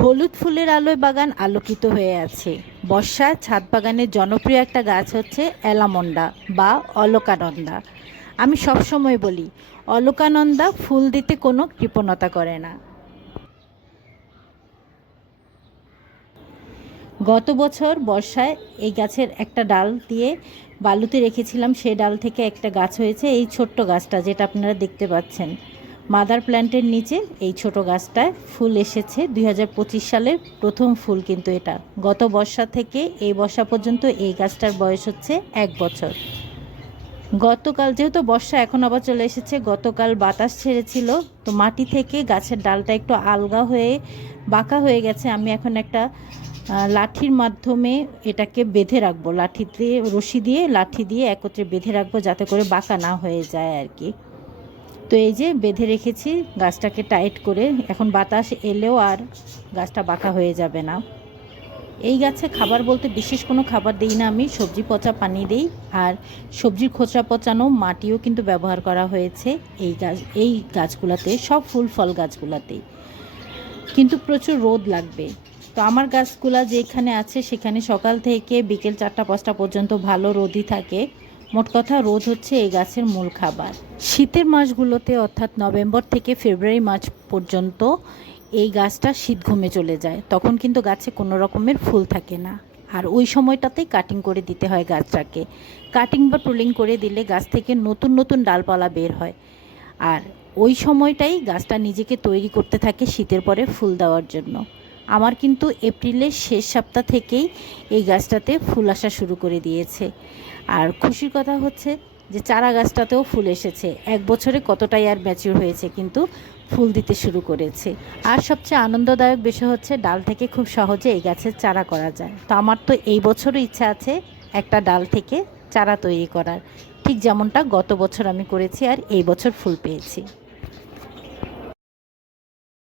হলুদ ফুলের আলোয় বাগান আলোকিত হয়ে আছে। বর্ষায় ছাদ বাগানের জনপ্রিয় একটা গাছ হচ্ছে অ্যালামন্ডা বা অলকানন্দা। আমি সবসময় বলি, অলকানন্দা ফুল দিতে কোনো কৃপণতা করে না। গত বছর বর্ষায় এই গাছের একটা ডাল দিয়ে বালুতে রেখেছিলাম সেই ডাল থেকে একটা গাছ হয়েছে, এই ছোট্ট গাছটা যেটা আপনারা দেখতে পাচ্ছেন। মাদার প্ল্যান্টের নিচে এই ছোট গাছটায় ফুল এসেছে। দুই সালের প্রথম ফুল কিন্তু এটা। গত বর্ষা থেকে এই বর্ষা পর্যন্ত এই গাছটার বয়স হচ্ছে এক বছর। গতকাল যেহেতু বর্ষা এখন আবার চলে এসেছে, গতকাল বাতাস ছেড়েছিল, তো মাটি থেকে গাছের ডালটা একটু আলগা হয়ে বাঁকা হয়ে গেছে। আমি এখন একটা লাঠির মাধ্যমে এটাকে বেঁধে রাখব। লাঠিতে, রশি দিয়ে লাঠি দিয়ে একত্রে বেঁধে রাখব যাতে করে বাঁকা না হয়ে যায় আর কি। তো এই যে বেঁধে রেখেছি, গাছটাকে টাইট করে, এখন বাতাস এলেও আর গাছটা বাঁকা হয়ে যাবে না। এই গাছে খাবার বলতে বিশেষ কোনো খাবার দিই না আমি, সবজি পচা পানি দিই, আর সবজির খোঁচা পচানো মাটিও কিন্তু ব্যবহার করা হয়েছে এই গাছ, এই গাছগুলোতে, সব ফুল ফল গাছগুলোতেই কিন্তু প্রচুর রোদ লাগবে। তো আমার গাছগুলা যেখানে আছে সেখানে সকাল থেকে বিকেল চারটা, পাঁচটা পর্যন্ত ভালো রোদই থাকে। মোট কথা রোদ হচ্ছে এই গাছের মূল খাবার। শীতের মাসগুলোতে অর্থাৎ নভেম্বর থেকে ফেব্রুয়ারি মাস পর্যন্ত এই গাছটা শীত ঘুমে চলে যায়। তখন কিন্তু গাছে কোনো রকমের ফুল থাকে না। আর ওই সময়টাতেই কাটিং করে দিতে হয় গাছটাকে। কাটিং বা টুলিং করে দিলে গাছ থেকে নতুন নতুন ডালপালা বের হয়। আর ওই সময়টাই গাছটা নিজেকে তৈরি করতে থাকে শীতের পরে ফুল দেওয়ার জন্য। আমার কিন্তু এপ্রিলের শেষ সপ্তাহ থেকেই এই গাছটাতে ফুল আসা শুরু করে দিয়েছে। আর খুশির কথা হচ্ছে যে চারা গাছটাতেও ফুল এসেছে। এক বছরে কতটাই আর ম্যাচিউর হয়েছে কিন্তু ফুল দিতে শুরু করেছে। আর সবচেয়ে আনন্দদায়ক বিষয় হচ্ছে ডাল থেকে খুব সহজে এই গাছের চারা করা যায়। তো আমার তো এই বছরও ইচ্ছা আছে একটা ডাল থেকে চারা তৈরি করার। ঠিক যেমনটা গত বছর আমি করেছি আর এই বছর ফুল পেয়েছি।